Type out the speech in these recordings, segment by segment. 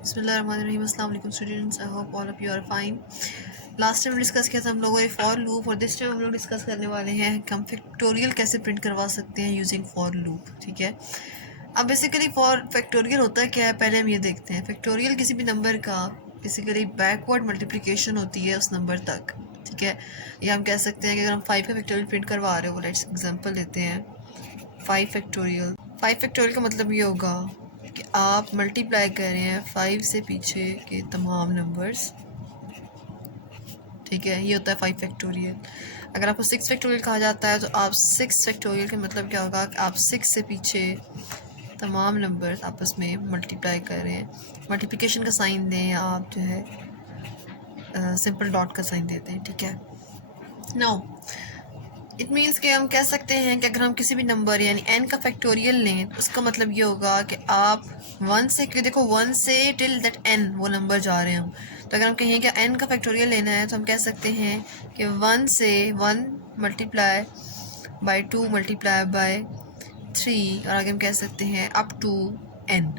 बिस्मिल्लाहिर्रहमानिर्रहीम। अस्सलाम वालेकुम students, I hope all of you are fine. Last time discuss किया था हम लोगों ने फॉर लूप, और दिस टाइम हम लोग डिस्कस करने वाले हैं कि हम फैक्टोरियल कैसे प्रिंट करवा सकते हैं यूजिंग फॉर लूप। ठीक है, अब बेसिकली फॉर फैक्टोरियल होता है क्या है, पहले हम ये देखते हैं। फैक्टोरियल किसी भी नंबर का बेसिकली बैकवर्ड मल्टीप्लिकेशन होती है उस नंबर तक। ठीक है, या हम कह सकते हैं कि अगर हम 5 का फैक्टोरियल प्रिंट करवा रहे हो, लेट्स एग्जांपल लेते हैं 5 फैक्टोरियल। 5 फैक्टोरियल का मतलब ये होगा कि आप मल्टीप्लाई कर रहे हैं 5 से पीछे के तमाम नंबर्स। ठीक है, ये होता है 5 फैक्टोरियल। अगर आपको 6 फैक्टोरियल कहा जाता है तो आप 6 फैक्टोरियल का मतलब क्या होगा कि आप 6 से पीछे तमाम नंबर्स आपस में मल्टीप्लाई कर रहे हैं। मल्टीप्लिकेशन का साइन दें या आप जो है सिंपल डॉट का साइन देते हैं। ठीक है, नाउ इट मीन्स कि हम कह सकते हैं कि अगर हम किसी भी नंबर यानी n का फैक्टोरियल लें तो उसका मतलब ये होगा कि आप 1 से, क्योंकि देखो 1 से टिल दैट n वो नंबर जा रहे हैं हम। तो अगर हम कहें कि n का फैक्टोरियल लेना है तो हम कह सकते हैं कि 1 से 1 मल्टीप्लाई बाई 2 मल्टीप्लाई बाई 3, और आगे हम कह सकते हैं अप टू n।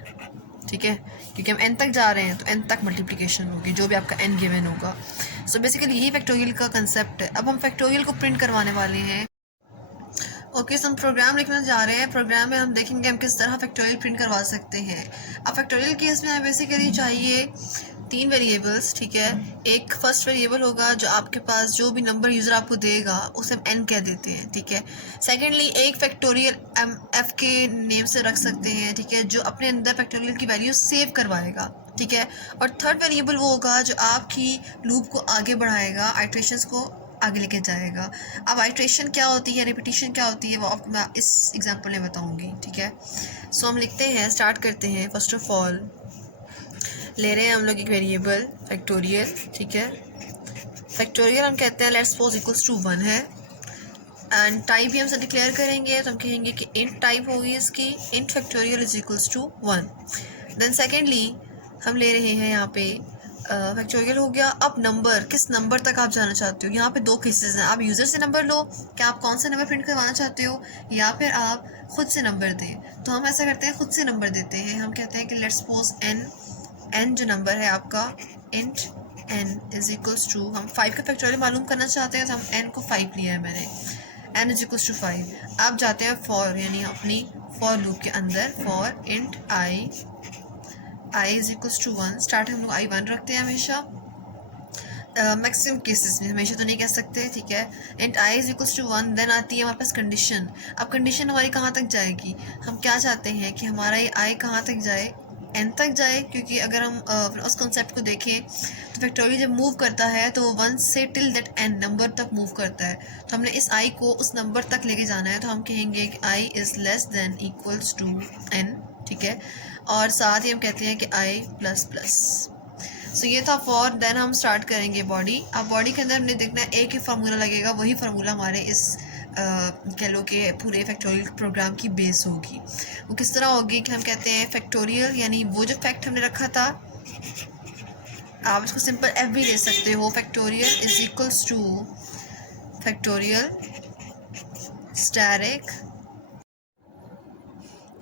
ठीक है, क्योंकि हम n तक जा रहे हैं तो n तक मल्टीप्लिकेशन होगी जो भी आपका n गिवन होगा। सो बेसिकली यही फैक्टोरियल का कंसेप्ट है। अब हम फैक्टोरियल को प्रिंट करवाने वाले हैं। ओके, सो हम प्रोग्राम लिखने जा रहे हैं। प्रोग्राम में हम देखेंगे हम किस तरह फैक्टोरियल प्रिंट करवा सकते हैं। अब फैक्टोरियल केस में हमें बेसिकली चाहिए 3 वेरिएबल्स। ठीक है, एक फर्स्ट वेरिएबल होगा जो आपके पास जो भी नंबर यूज़र आपको देगा उसे हम n कह देते हैं। ठीक है, सेकेंडली एक फैक्टोरियल हम f के नेम से रख सकते हैं। ठीक है, जो अपने अंदर फैक्टोरियल की वैल्यू सेव करवाएगा। ठीक है, और थर्ड वेरिएबल वो होगा जो आपकी लूप को आगे बढ़ाएगा, आइट्रेशंस को आगे लेके जाएगा। अब आइट्रेशन क्या होती है, रिपीटिशन क्या होती है, वो आपको मैं इस एग्जांपल में बताऊंगी। ठीक है, सो हम लिखते हैं, स्टार्ट करते हैं। फर्स्ट ऑफ ऑल ले रहे हैं हम लोग एक वेरिएबल फैक्टोरियल। ठीक है, फैक्टोरियल हम कहते हैं लेट्स सपोज इक्वल्स टू 1 है, एंड टाइप भी हम डिक्लेयर करेंगे तो हम कहेंगे कि इंट टाइप होगी इसकी, int factorial is equals to 1। Then secondly हम ले रहे हैं यहाँ पे फैक्टोरियल हो गया। अब नंबर, किस नंबर तक आप जाना चाहते हो। यहाँ पे दो केसेस हैं, आप यूज़र से नंबर लो कि आप कौन सा नंबर प्रिंट करवाना चाहते हो, या फिर आप खुद से नंबर दें। तो हम ऐसा करते हैं, खुद से नंबर देते हैं। हम कहते हैं कि लेट्स सपोज n जो नंबर है आपका, int n is equals to, हम 5 का फैक्टोरियल मालूम करना चाहते हैं तो हम n को 5 लिया है मैंने, n इज इक्वल्स टू 5। आप जाते हैं फॉर यानी अपनी फॉर लूप के अंदर, for int i is equals to 1। Start हम लोग i1 रखते हैं हमेशा, मैक्सिमम केसेस में, हमेशा तो नहीं कह सकते। ठीक है, int i is equals to 1। Then आती है हमारे पास कंडीशन। अब कंडीशन हमारी कहाँ तक जाएगी, हम क्या चाहते हैं कि हमारा ये i कहाँ तक जाए, n तक जाए। क्योंकि अगर हम उस कॉन्सेप्ट को देखें तो फैक्टोरियल जब मूव करता है तो 1 से टिल दैट n नंबर तक मूव करता है। तो हमने इस i को उस नंबर तक लेके जाना है, तो हम कहेंगे कि i is less than equals to n। ठीक है, और साथ ही हम कहते हैं कि i प्लस प्लस। सो ये था फॉर। देन हम स्टार्ट करेंगे बॉडी। अब बॉडी के अंदर हमने देखना है एक ही फार्मूला लगेगा, वही फार्मूला हमारे इस कह लो कि पूरे फैक्टोरियल प्रोग्राम की बेस होगी। वो किस तरह होगी कि हम कहते हैं फैक्टोरियल यानी वो जो फैक्ट हमने रखा था, आप इसको सिंपल f भी ले सकते हो, factorial is equals to factorial asterisk.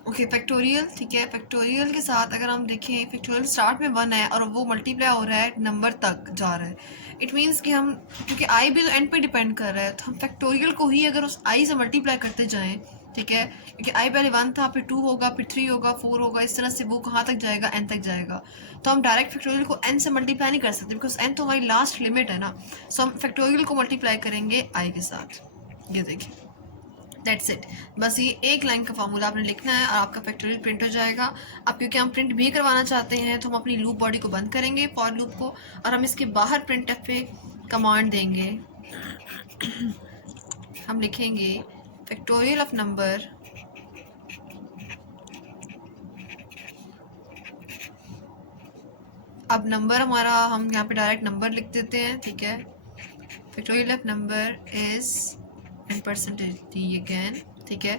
Okay, factorial. ठीक है, फैक्टोरियल के साथ अगर हम देखें फैक्टोरियल स्टार्ट में 1 है और वो मल्टीप्लाई हो रहा है नंबर तक जा रहा है। इट मीन्स कि हम, क्योंकि आई भी एंड पे डिपेंड कर रहा है, तो हम फैक्टोरियल को ही अगर उस आई से मल्टीप्लाई करते जाएं। ठीक है, क्योंकि आई पहले 1 था, फिर 2 होगा, फिर 3 होगा, 4 होगा, इस तरह से वो कहाँ तक जाएगा, एन तक जाएगा। तो हम डायरेक्ट फैक्टोरियल को एन से मल्टीप्लाई नहीं कर सकते, बिकॉज एन तो हमारी लास्ट लिमिट है ना। सो हम फैक्टोरियल को मल्टीप्लाई करेंगे आई के साथ। ये देखिए, दैट्स इट। बस ये एक लाइन का फार्मूला आपने लिखना है और आपका फैक्टोरियल प्रिंट हो जाएगा। अब क्योंकि हम प्रिंट भी करवाना चाहते हैं तो हम अपनी लूप बॉडी को बंद करेंगे, फॉर लूप को, और हम इसके बाहर प्रिंट एफ पे कमांड देंगे। हम लिखेंगे फैक्टोरियल ऑफ नंबर अब नंबर हमारा, हम यहाँ पे डायरेक्ट नंबर लिख देते हैं। ठीक है, factorial of number is an percentage D again. ठीक है,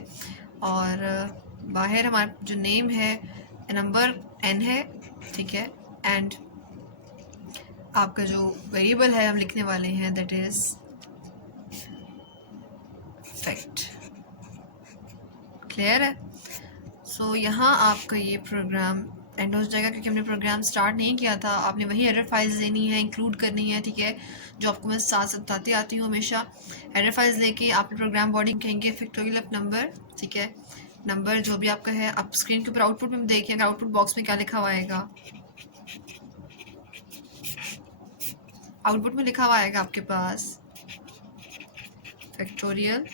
और बाहर हमारा जो नेम है नंबर n है। ठीक है, एंड आपका जो वेरिएबल है हम लिखने वाले हैं दैट इज फैक्ट। क्लियर है। सो यहाँ आपका ये प्रोग्राम एंड हो जाएगा क्योंकि हमने प्रोग्राम स्टार्ट नहीं किया था। आपने वही एरर फाइल्स देनी है, इंक्लूड करनी है, ठीक है, जो आपको मैं साथ साथ बताती आती हूँ हमेशा। एरर फाइल्स लेके आपने प्रोग्राम बॉडी कहेंगे फैक्टोरियल ऑफ नंबर, ठीक है, नंबर जो भी आपका है। आप स्क्रीन के ऊपर आउटपुट में देखिए, अगर आउटपुट बॉक्स में क्या लिखा हुआ आएगा, आउटपुट में लिखा हुआ आएगा आपके पास फैक्टोरियल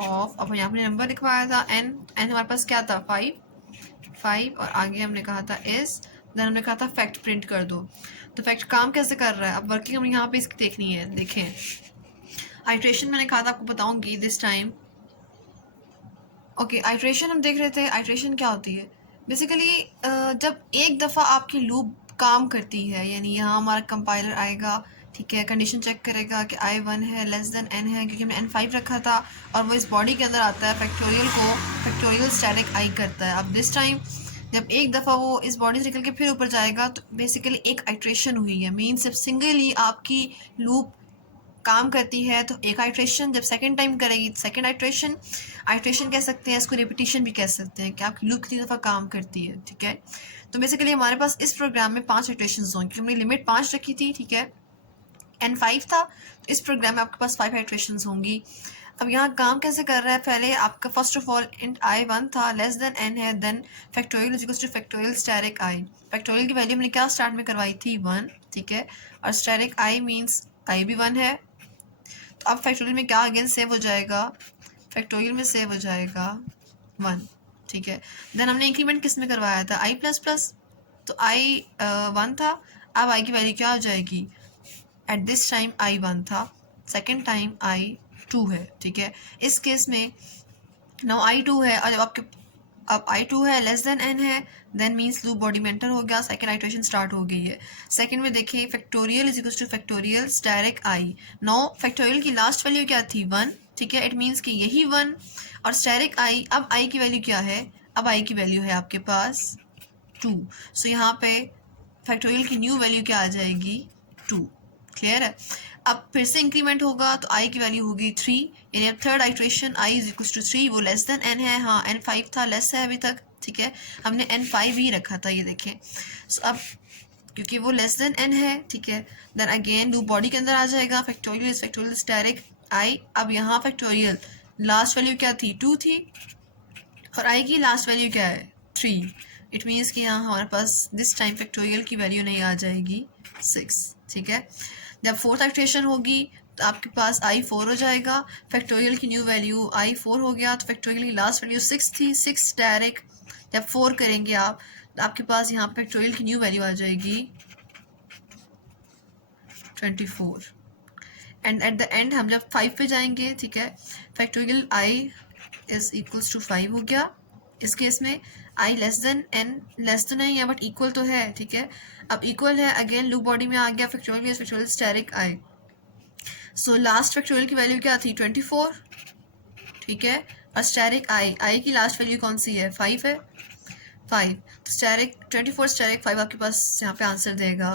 ऑफ, अब यहाँ पे नंबर लिखवाया था एन, एन हमारे पास क्या था 5 और आगे हमने कहा था इस, देन हमने कहा था फैक्ट प्रिंट कर दो। तो फैक्ट काम कैसे कर रहा है, अब वर्किंग हमें यहाँ पे इसकी देखनी है। देखें आइट्रेशन मैंने कहा था आपको बताऊंगी दिस टाइम। ओके आइट्रेशन हम देख रहे थे, आइट्रेशन क्या होती है बेसिकली, जब एक दफ़ा आपकी लूप काम करती है, यानी यहाँ हमारा कंपाइलर आएगा, ठीक है, कंडीशन चेक करेगा कि I1 है लेस देन n है, क्योंकि हमने n5 रखा था, और वो इस बॉडी के अंदर आता है, फैक्टोरियल को फैक्टोरियल स्टैटिक I करता है। अब दिस टाइम जब एक दफ़ा वो इस बॉडी से निकल के फिर ऊपर जाएगा तो बेसिकली एक आइट्रेशन हुई है, मीन्स जब सिंगली आपकी लूप काम करती है तो एक आइट्रेशन, जब सेकंड टाइम करेगी तो सेकंड आइट्रेशन, आइट्रेशन कह सकते हैं इसको, रिपीटिशन भी कह सकते हैं कि आपकी लूप कितनी दफ़ा काम करती है, ठीक है। तो बेसिकली हमारे पास इस प्रोग्राम में 5 आइट्रेशन होंगी, क्योंकि हमने लिमिट 5 रखी थी, ठीक है, n5 था, तो इस प्रोग्राम में आपके पास 5 आइट्रेशन होंगी। अब यहाँ काम कैसे कर रहा है, पहले आपका first of all int I1 था लेस देन n है, then factorial is equals to factorial static I। Factorial की वैल्यू हमने क्या स्टार्ट में करवाई थी 1, ठीक है, और स्टैटिक I मीन्स I भी 1 है। तो अब फैक्टोरियल में क्या अगेन सेव हो जाएगा, फैक्टोरियल में सेव हो जाएगा 1, ठीक है। देन हमने इंक्रीमेंट किस में करवाया था I प्लस प्लस, तो I 1 था, अब I की वैल्यू क्या हो जाएगी, एट दिस टाइम I 1 था, सेकेंड टाइम I 2 है, ठीक है। इस केस में नाउ I 2 है, और जब आपके अब I 2 है लेस देन n है, देन मीन्स लूप बॉडी में एंटर हो गया, सेकेंड आइट्रेशन स्टार्ट हो गई है। सेकेंड में देखिए factorial is equal to factorial static I। No factorial की लास्ट वैल्यू क्या थी 1, ठीक है, इट मीन्स कि यही 1, और स्टैटिक I, अब I की वैल्यू क्या है, अब I की वैल्यू है आपके पास 2, सो यहाँ पे फैक्टोरियल की न्यू वैल्यू क्या आ जाएगी 2, क्लियर है। अब फिर से इंक्रीमेंट होगा तो I की वैल्यू होगी 3, यानी अब third iteration I is equal to 3, वो लेस देन n है, हाँ n5 था, लेस है अभी तक, ठीक है, हमने n5 ही रखा था, ये देखें। सो अब क्योंकि वो लेस देन n है, ठीक है, देन अगेन लूप बॉडी के अंदर आ जाएगा, फैक्टोरियल स्टैटिक I। अब यहाँ फैक्टोरियल लास्ट वैल्यू क्या थी 2 थी, और I की लास्ट वैल्यू क्या है 3, इट मीन्स कि यहाँ हमारे पास दिस टाइम फैक्टोरियल की वैल्यू नहीं आ जाएगी 6, ठीक है। जब फोर्थ आइट्रेशन होगी तो आपके पास I4 हो जाएगा, फैक्टोरियल की न्यू वैल्यू I4 हो गया, तो फैक्टोरियल की लास्ट वैल्यू 6 थी, 6 डायरेक्ट जब 4 करेंगे आप तो आपके पास यहाँ फैक्टोरियल की न्यू वैल्यू आ जाएगी 24, एंड एट द एंड हम जब 5 पे जाएंगे, ठीक है, factorial I is equals to 5 हो गया। इस केस में I less than n, less तो नहीं है बट इक्वल तो है, ठीक है, अब इक्वल है, अगेन लूप बॉडी में आ गया factorial static I। So last factorial की वैल्यू क्या थी 24, ठीक है, और स्टैटिक I की लास्ट वैल्यू कौन सी है 5 है, 5, तो स्टैटिक 24 स्टैटिक 5 आपके पास यहाँ पे आंसर देगा।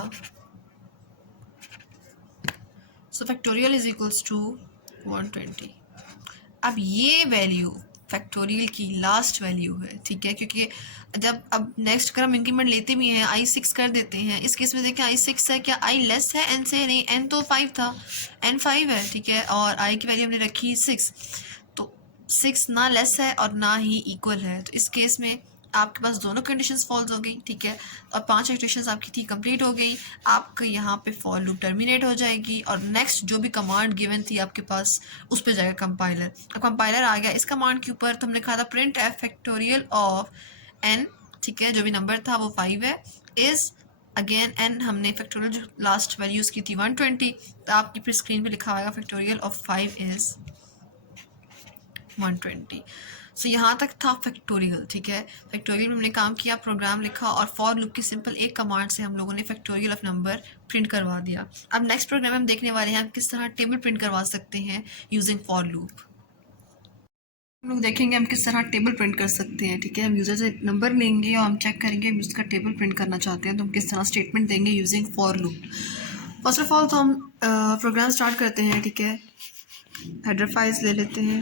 सो फैक्टोरियल इज इक्वल्स टू 120। अब ये वैल्यू फैक्टोरियल की लास्ट वैल्यू है, ठीक है, क्योंकि जब अब नेक्स्ट अगर हम इंक्रीमेंट लेते भी हैं I6 कर देते हैं, इस केस में देखें I6 है, क्या I लेस है n से, नहीं, n तो 5 था, n 5 है, ठीक है, और I की वैल्यू हमने रखी 6, तो 6 ना लेस है और ना ही इक्वल है, तो इस केस में आपके पास दोनों कंडीशंस फॉल्स हो गई, ठीक है, और 5 इटरेशंस आपकी थी कंप्लीट हो गई, आपका यहाँ पे फॉर लूप टर्मिनेट हो जाएगी, और नेक्स्ट जो भी कमांड गिवन थी आपके पास उस पर जाएगा कंपाइलर। अब कंपाइलर आ गया इस कमांड के ऊपर, तो हमने कहा था print F factorial of n, ठीक है, जो भी नंबर था वो 5 है, इज़ अगेन n हमने फैक्टोरियल जो लास्ट वैल्यूज़ की थी 120, तो आपकी फिर स्क्रीन पे लिखा होगा फैक्टोरियल ऑफ 5 इज़ 120। सो यहाँ तक था फैक्टोरियल, ठीक है, फैक्टोरियल में हमने काम किया, प्रोग्राम लिखा, और फॉर लूप की सिंपल एक कमांड से हम लोगों ने फैक्टोरियल ऑफ नंबर प्रिंट करवा दिया। अब नेक्स्ट प्रोग्राम हम देखने वाले हैं हम किस तरह टेबल प्रिंट करवा सकते हैं यूजिंग फॉर लूप। हम लोग देखेंगे हम किस तरह टेबल प्रिंट कर सकते हैं, ठीक है, हम यूज़र से नंबर लेंगे और हम चेक करेंगे हम उसका टेबल प्रिंट करना चाहते हैं तो हम किस तरह स्टेटमेंट देंगे using for loop. First of all तो हम प्रोग्राम स्टार्ट करते हैं, ठीक है, हेडर फाइल्स ले लेते हैं,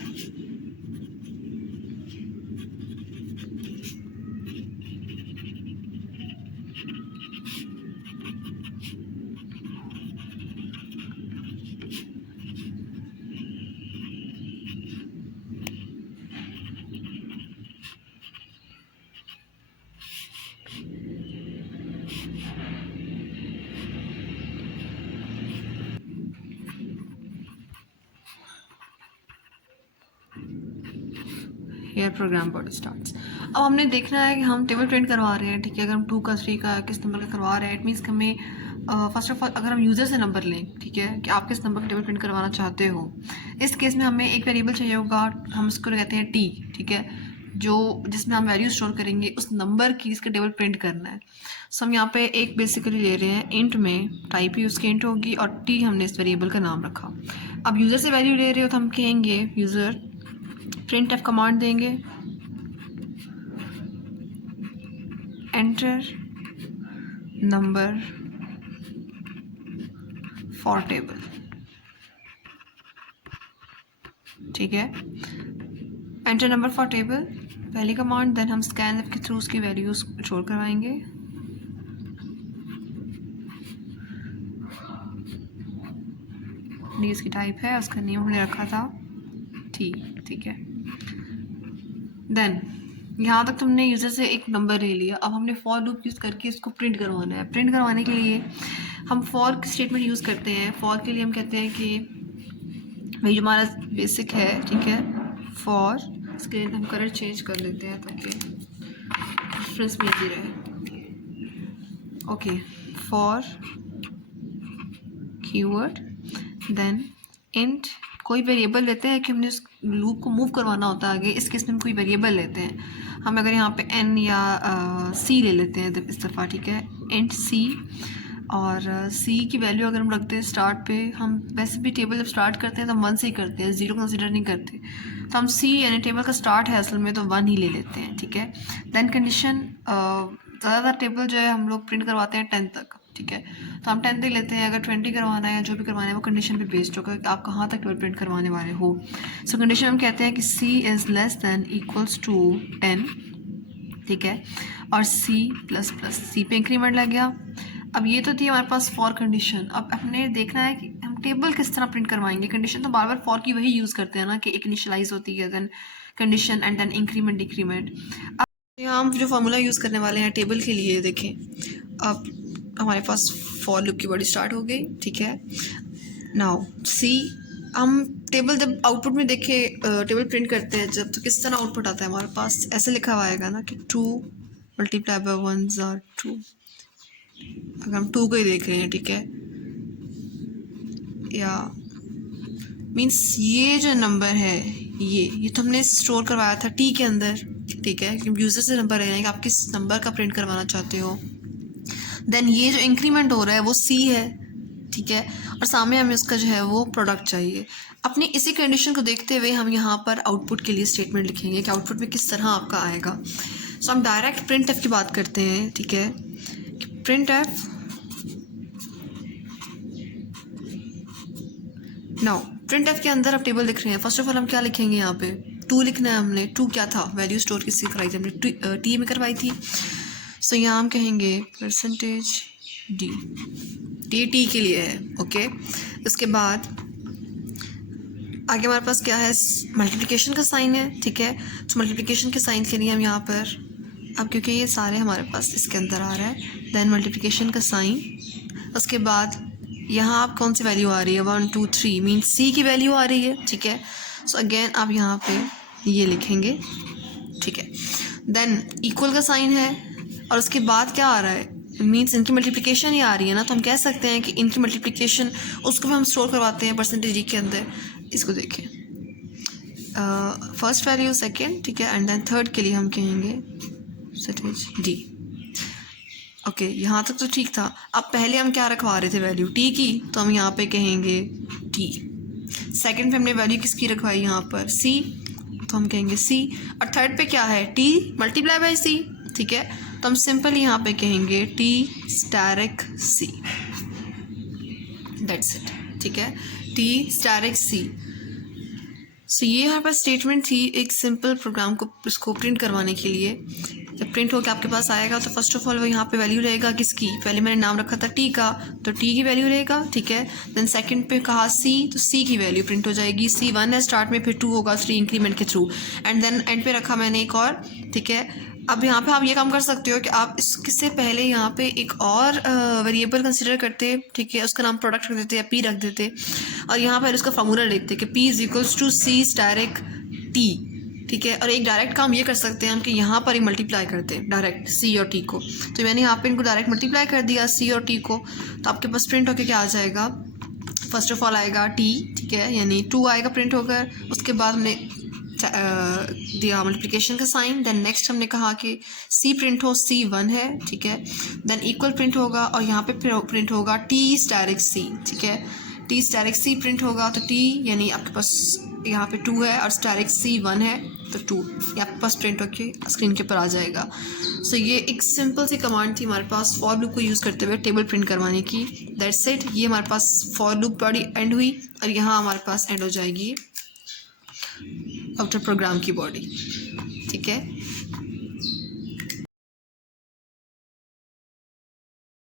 हेयर प्रोग्राम बॉडी स्टार्ट्स। अब हमने देखना है कि हम टेबल प्रिंट करवा रहे हैं, ठीक है। अगर हम 2 का 3 का किस नंबर का करवा रहे हैं, इट मीन्स कि हमें फर्स्ट ऑफ ऑल अगर हम यूज़र से नंबर लें, ठीक है, कि आप किस नंबर का टेबल प्रिंट करवाना चाहते हो, इस केस में हमें एक वेरिएबल चाहिए होगा, हम उसको कहते हैं टी, ठीक है, जो जिसमें हम वैल्यू स्टोर करेंगे उस नंबर की जिसका टेबल प्रिंट करना है। सो हम यहाँ पे एक बेसिकली ले रहे हैं इंट में, टाइप ही उसकी इंट होगी और टी हमने इस वेरिएबल का नाम रखा। अब यूज़र से वैल्यू ले रहे हो तो हम कहेंगे यूज़र प्रिंट एफ कमांड देंगे, एंटर नंबर फॉर टेबल, ठीक है, एंटर नंबर फॉर टेबल पहली कमांड। देन हम स्कैन के थ्रू उसकी वैल्यूज स्टोर करवाएंगे। डी इसकी टाइप है, उसका नेम हमने रखा था ठीक है। देन यहाँ तक तुमने यूज़र से एक नंबर ले लिया। अब हमने फॉर लूप यूज़ करके इसको प्रिंट करवाना है। प्रिंट करवाने के लिए हम फॉर स्टेटमेंट यूज़ करते हैं। फॉर के लिए हम कहते हैं कि भाई जो हमारा बेसिक है, ठीक है, फॉर, इसके लिए हम कलर चेंज कर लेते हैं ताकि डिफरेंस भी इजी रहे। Okay, for keyword, then int, कोई वेरिएबल लेते हैं कि हमने उस लूप को मूव करवाना होता है आगे, इस केस में हम कोई वेरिएबल लेते हैं। हम अगर यहाँ पे n या c ले लेते हैं इस दफ़ा, ठीक है, इंट c, और c की वैल्यू अगर हम रखते हैं स्टार्ट पे, हम वैसे भी टेबल जब स्टार्ट करते हैं तो हम 1 से ही करते हैं, 0 कंसिडर नहीं करते। तो हम c यानी टेबल का स्टार्ट है असल में, तो 1 ही ले लेते हैं, ठीक है। देन कंडीशन, ज़्यादातर टेबल जो है हम लोग प्रिंट करवाते हैं 10 तक, ठीक है, तो हम 10 तक लेते हैं। अगर 20 करवाना है या जो भी करवाना है वो कंडीशन पे बेस्ड होगा कि आप कहाँ तक टेबल प्रिंट करवाने वाले हो। सो कंडीशन हम कहते हैं कि c is less than equals to 10, ठीक है, और c प्लस प्लस, c पे इंक्रीमेंट लग गया। अब ये तो थी हमारे पास फॉर कंडीशन। अब हमने देखना है कि हम टेबल किस तरह प्रिंट करवाएंगे। कंडीशन तो बार बार फॉर की वही यूज़ करते हैं ना, कि एक इनिशियलाइज होती है, then condition and then increment decrement. अब यहाँ हम जो फार्मूला यूज़ करने वाले हैं टेबल के लिए, देखें, अब हमारे पास फॉर लूप की बॉडी स्टार्ट हो गई, ठीक है। नाउ सी, हम टेबल जब आउटपुट में देखें, टेबल प्रिंट करते हैं जब, तो किस तरह आउटपुट आता है हमारे पास, ऐसे लिखा हुआ आएगा ना कि 2 मल्टीप्लाई बाय 1 आर 2। अगर हम 2 को ही देख रहे हैं, ठीक है, या मीन्स ये जो नंबर है ये तो हमने स्टोर करवाया था टी के अंदर, ठीक है, यूज़र से नंबर है कि आप किस नंबर का प्रिंट करवाना चाहते हो। देन ये जो इंक्रीमेंट हो रहा है वो सी है, ठीक है, और सामने हमें उसका जो है वो प्रोडक्ट चाहिए। अपनी इसी कंडीशन को देखते हुए हम यहाँ पर आउटपुट के लिए स्टेटमेंट लिखेंगे कि आउटपुट में किस तरह आपका आएगा। सो हम डायरेक्ट प्रिंट एफ की बात करते हैं, ठीक है, print F. Now print F के अंदर आप टेबल लिख रहे हैं। फर्स्ट ऑफ ऑल हम क्या लिखेंगे, यहाँ पे 2 लिखना है हमने। 2 क्या था, वैल्यू स्टोर किससे करवाई थी हमने, टी में करवाई थी। सो यहाँ हम कहेंगे परसेंटेज डी, टी के लिए है, ओके। उसके बाद आगे हमारे पास क्या है, मल्टीप्लिकेशन का साइन है, ठीक है। तो मल्टीप्लिकेशन के साइन के लिए हम यहाँ पर, अब क्योंकि ये सारे हमारे पास इसके अंदर आ रहा है, देन मल्टीप्लिकेशन का साइन। उसके बाद यहाँ आप कौन सी वैल्यू आ रही है, 1 2 3 मीन्स सी की वैल्यू आ रही है, ठीक है। सो अगेन आप यहाँ पे ये लिखेंगे, ठीक है। देन इक्वल का साइन है, और उसके बाद क्या आ रहा है, मीन्स इनकी मल्टीप्लिकेशन ही आ रही है ना, तो हम कह सकते हैं कि इनकी मल्टीप्लिकेशन उसको भी हम स्टोर करवाते हैं परसेंटेज डी के अंदर। इसको देखें, फर्स्ट वैल्यू सेकंड, ठीक है, एंड देन थर्ड के लिए हम कहेंगे परसेंटेज डी, ओके। यहाँ तक तो ठीक था। अब पहले हम क्या रखवा रहे थे, वैल्यू टी की, तो हम यहाँ पे कहेंगे टी। सेकंड पे हमने वैल्यू किसकी रखवाई, यहाँ पर सी, तो हम कहेंगे सी। और थर्ड पे क्या है, टी मल्टीप्लाई बाय सी, ठीक है, तो हम सिंपल यहाँ पे कहेंगे T asterisk C, that's it, ठीक है, टी स्टैरिक सी। सो ये यहाँ पर स्टेटमेंट थी एक सिंपल प्रोग्राम को इसको प्रिंट करवाने के लिए। जब प्रिंट होकर आपके पास आएगा तो फर्स्ट ऑफ ऑल वो यहाँ पे वैल्यू रहेगा किसकी, पहले मैंने नाम रखा था टी का, तो टी की वैल्यू रहेगा, ठीक है। देन सेकंड पे कहा सी, तो सी की वैल्यू प्रिंट हो जाएगी। सी 1 है स्टार्ट में, फिर 2 होगा 3 इंक्रीमेंट के थ्रू, एंड देन एंड पे रखा मैंने एक और, ठीक है। अब यहाँ पे आप ये काम कर सकते हो कि आप इससे पहले यहाँ पे एक और वेरिएबल कंसिडर करते, ठीक है, उसका नाम प्रोडक्ट रख देते या पी रख देते, और यहाँ पर उसका फार्मूला लिखते कि P is equals to C asterisk T, ठीक है। और एक डायरेक्ट काम ये कर सकते हैं हम कि यहाँ पर ही मल्टीप्लाई करते हैं डायरेक्ट सी और टी को। तो मैंने यहाँ पे इनको डायरेक्ट मल्टीप्लाई कर दिया सी और टी को, तो आपके पास प्रिंट होकर क्या आ जाएगा, फर्स्ट ऑफ ऑल आएगा टी, ठीक है, यानी 2 आएगा प्रिंट होकर। उसके बाद हमने दिया मल्टीप्लिकेशन का साइन। देन नेक्स्ट हमने कहा कि सी प्रिंट हो, सी 1 है, ठीक है। देन इक्वल प्रिंट होगा और यहाँ पे प्रिंट होगा टी स्टैरिक सी, ठीक है। टी स्टैरिक सी प्रिंट होगा तो टी यानी आपके पास यहाँ पे 2 है और स्टैरिक सी 1 है तो 2 ये आपके पास प्रिंट होके स्क्रीन के ऊपर आ जाएगा। सो ये एक सिंपल सी कमांड थी हमारे पास फॉर लूप को यूज़ करते हुए टेबल प्रिंट करवाने की। That's it. ये हमारे पास फॉर लूप बॉडी एंड हुई और यहाँ हमारे पास एंड हो जाएगी आउटर प्रोग्राम की बॉडी, ठीक है।